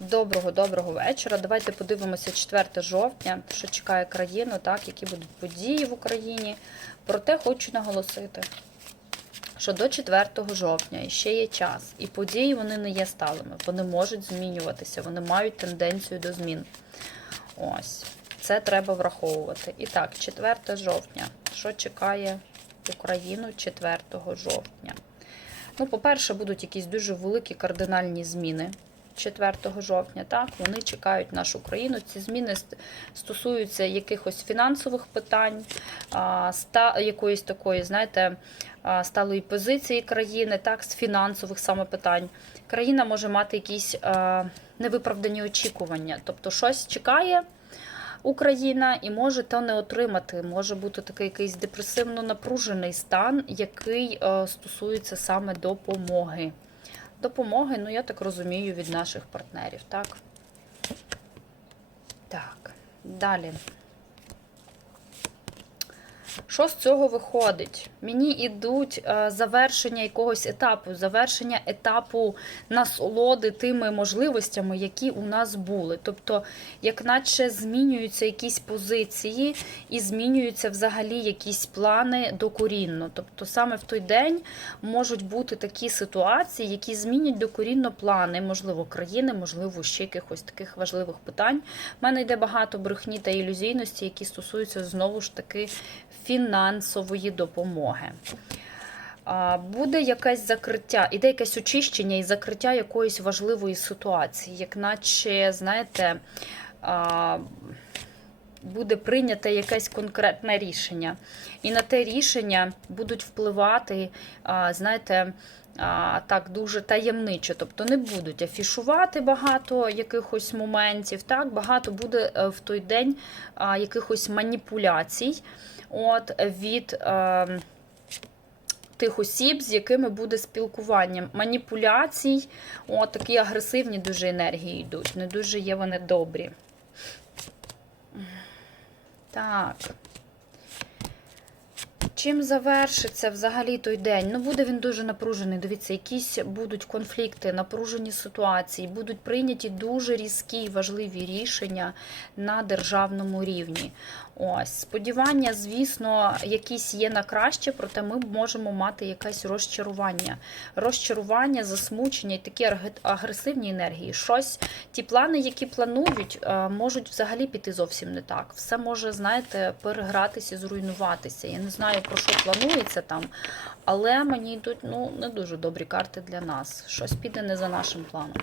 Доброго, доброго вечора. Давайте подивимося 4 жовтня, що чекає країну, так, які будуть події в Україні. Проте хочу наголосити, що до 4 жовтня ще є час, і події вони не є сталими, вони можуть змінюватися, вони мають тенденцію до змін. Ось, це треба враховувати. І так, 4 жовтня. Що чекає Україну 4 жовтня? Ну, по-перше, будуть якісь дуже великі кардинальні зміни 4 жовтня. Так, вони чекають нашу країну. Ці зміни стосуються якихось фінансових питань, ста, якоїсь такої, знаєте, сталої позиції країни, так, з фінансових саме питань. Країна може мати якісь невиправдані очікування, тобто щось чекає. Україна і може то не отримати. Може бути такий якийсь депресивно напружений стан, який е, стосується саме допомоги. Допомоги, ну я так розумію, від наших партнерів, так? Так, далі. Що з цього виходить? Мені йдуть е, завершення якогось етапу, завершення етапу насолоди тими можливостями, які у нас були. Тобто, як наче змінюються якісь позиції і змінюються взагалі якісь плани докорінно. Тобто, саме в той день можуть бути такі ситуації, які змінять докорінно плани, можливо, країни, можливо, ще якихось таких важливих питань. У мене йде багато брехні та ілюзійності, які стосуються знову ж таки фінансової допомоги. Буде якесь закриття, іде якесь очищення і закриття якоїсь важливої ситуації, як наче, знаєте, буде прийнято якесь конкретне рішення. І на те рішення будуть впливати, знаєте, а, так дуже таємниче, тобто не будуть афішувати багато якихось моментів. Так, багато буде е, в той день а, якихось маніпуляцій от, від. е, Тих осіб, з якими буде спілкування, маніпуляцій, от такі агресивні дуже енергії йдуть. Не дуже є вони добрі. Так. Чим завершиться взагалі той день? Ну, буде він дуже напружений. Дивіться, якісь будуть конфлікти, напружені ситуації, будуть прийняті дуже різкі і важливі рішення на державному рівні. Ось, сподівання, звісно, якісь є на краще, проте ми можемо мати якесь розчарування. Розчарування, засмучення і такі агресивні енергії. Щось, ті плани, які планують, е, можуть взагалі піти зовсім не так. Все може, знаєте, перегратися, зруйнуватися. Я не знаю, про що планується там, але мені йдуть ну, не дуже добрі карти для нас. Щось піде не за нашим планом.